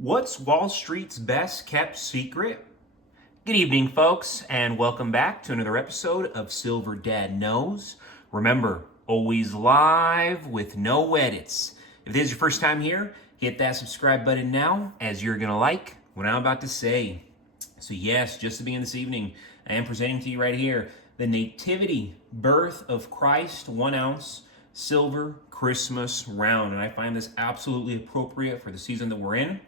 What's Wall Street's best kept secret? Good evening, folks, and welcome back to another episode of Silver Dad Knows. Remember, always live with no edits. If this is your first time here, hit that subscribe button now, as you're going to like what I'm about to say. So yes, just to begin this evening, I am presenting to you right here the Nativity Birth of Christ 1 ounce silver Christmas round. And I find this absolutely appropriate for the season that we're in.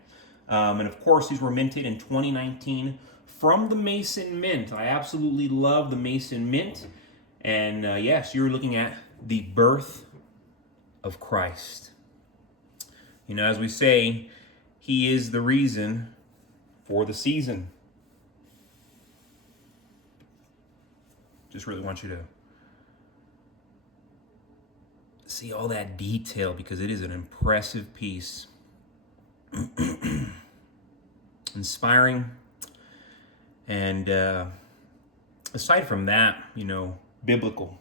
And of course, these were minted in 2019 from the Mason Mint. I absolutely love the Mason Mint. And yes, you're looking at the birth of Christ. You know, as we say, he is the reason for the season. Just really want you to see all that detail because it is an impressive piece. Inspiring. And aside from that, you know, biblical.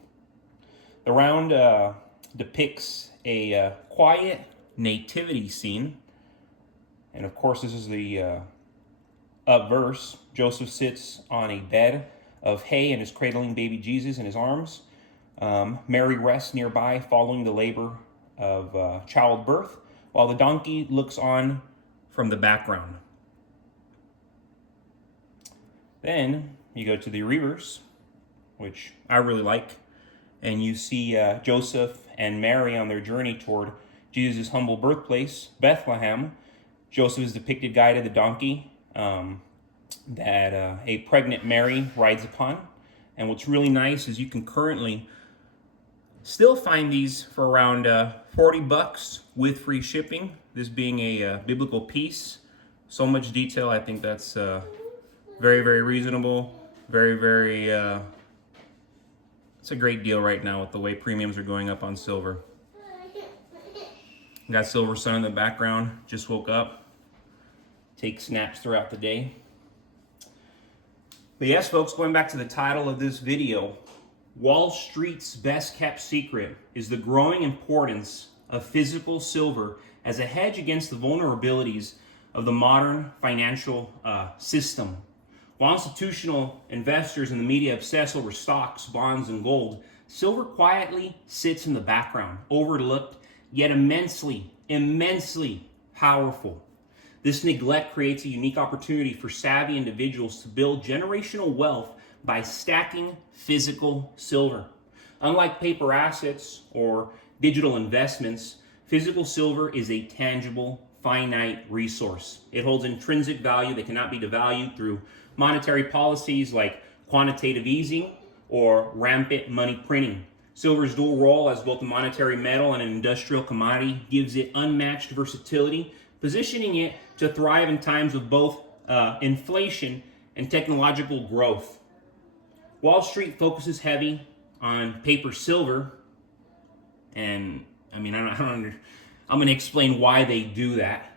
The round depicts a quiet nativity scene. And of course, this is the verse. Joseph sits on a bed of hay and is cradling baby Jesus in his arms. Mary rests nearby following the labor of childbirth, while the donkey looks on from the background. Then you go to the reverse, which I really like, and you see Joseph and Mary on their journey toward Jesus' humble birthplace, Bethlehem. Joseph is depicted guided the donkey that a pregnant Mary rides upon. And what's really nice is you can currently still find these for around $40 with free shipping. This being a biblical piece. So much detail, I think that's very, very reasonable. Very, it's a great deal right now with the way premiums are going up on silver. Got Silver Sun in the background, just woke up. Take snaps throughout the day. But yes, folks, going back to the title of this video, Wall Street's best kept secret is the growing importance of physical silver as a hedge against the vulnerabilities of the modern financial system. While institutional investors and the media obsess over stocks, bonds, and gold, silver quietly sits in the background, overlooked, yet immensely powerful. This neglect creates a unique opportunity for savvy individuals to build generational wealth by stacking physical silver. Unlike paper assets or digital investments, physical silver is a tangible, finite resource. It holds intrinsic value that cannot be devalued through monetary policies like quantitative easing or rampant money printing. Silver's dual role as both a monetary metal and an industrial commodity gives it unmatched versatility, positioning it to thrive in times of both inflation and technological growth. Wall Street focuses heavy on paper silver, and I mean, I'm going to explain why they do that.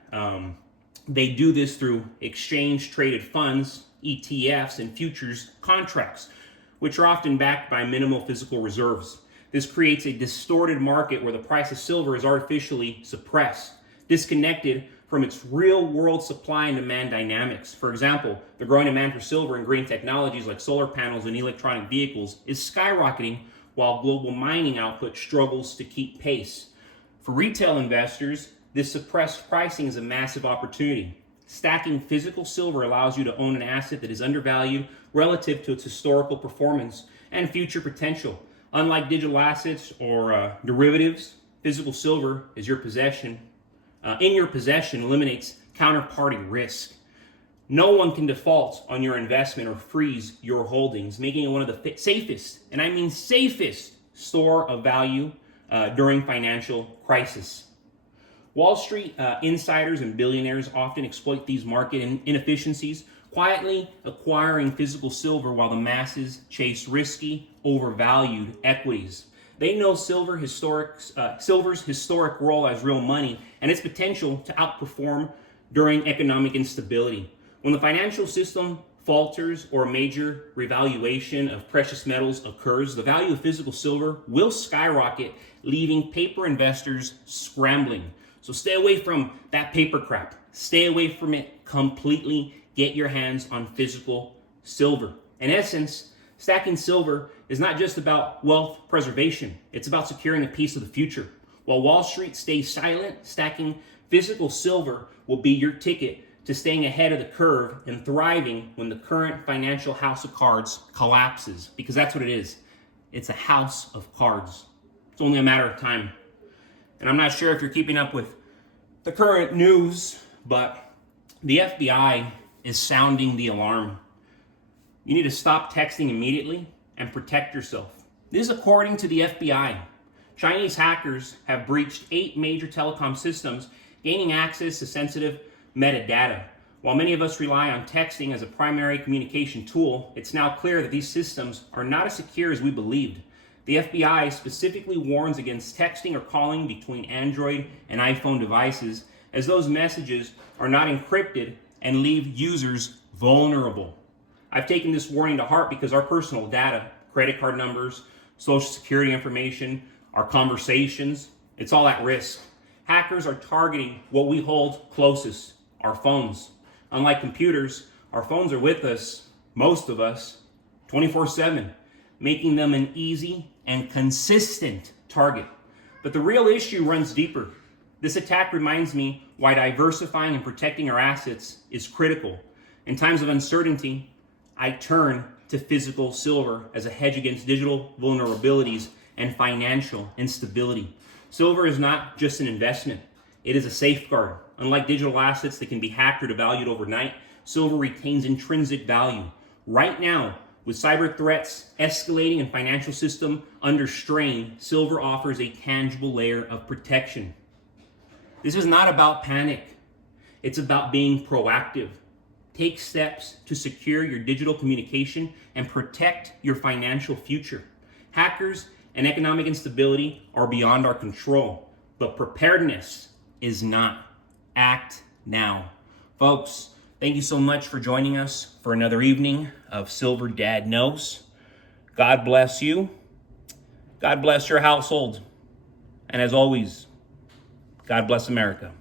They do this through exchange-traded funds, ETFs, and futures contracts, which are often backed by minimal physical reserves. This creates a distorted market where the price of silver is artificially suppressed, disconnected from its real-world supply and demand dynamics. For example, the growing demand for silver and green technologies like solar panels and electronic vehicles is skyrocketing while global mining output struggles to keep pace. For retail investors, this suppressed pricing is a massive opportunity. Stacking physical silver allows you to own an asset that is undervalued relative to its historical performance and future potential. Unlike digital assets or derivatives, physical silver is your possession. In your possession eliminates counterparty risk. No one can default on your investment or freeze your holdings, making it one of the safest, and I mean safest, store of value during financial crisis. Wall Street insiders and billionaires often exploit these market inefficiencies, quietly acquiring physical silver while the masses chase risky, overvalued equities. They know silver's historic role as real money and its potential to outperform during economic instability. When the financial system falters or a major revaluation of precious metals occurs, the value of physical silver will skyrocket, leaving paper investors scrambling. So stay away from that paper crap. Stay away from it completely. Get your hands on physical silver. In essence, stacking silver is not just about wealth preservation. It's about securing a piece of the future. While Wall Street stays silent, stacking physical silver will be your ticket to staying ahead of the curve and thriving when the current financial house of cards collapses. Because that's what it is. It's a house of cards. It's only a matter of time. And I'm not sure if you're keeping up with the current news, but the FBI is sounding the alarm. You need to stop texting immediately and protect yourself. This is according to the FBI. Chinese hackers have breached 8 major telecom systems, gaining access to sensitive metadata. While many of us rely on texting as a primary communication tool, it's now clear that these systems are not as secure as we believed. The FBI specifically warns against texting or calling between Android and iPhone devices, as those messages are not encrypted and leave users vulnerable. I've taken this warning to heart because our personal data, credit card numbers, social security information, our conversations, it's all at risk. Hackers are targeting what we hold closest, our phones. Unlike computers, our phones are with us, most of us, 24/7, making them an easy and consistent target. But the real issue runs deeper. This attack reminds me why diversifying and protecting our assets is critical. In times of uncertainty, I turn to physical silver as a hedge against digital vulnerabilities and financial instability. Silver is not just an investment, it is a safeguard. Unlike digital assets that can be hacked or devalued overnight, silver retains intrinsic value. Right now, with cyber threats escalating and financial system under strain, silver offers a tangible layer of protection. This is not about panic. It's about being proactive. Take steps to secure your digital communication and protect your financial future. Hackers and economic instability are beyond our control, but preparedness is not. Act now. Folks, thank you so much for joining us for another evening of Silver Dad Knows. God bless you. God bless your household. And as always, God bless America.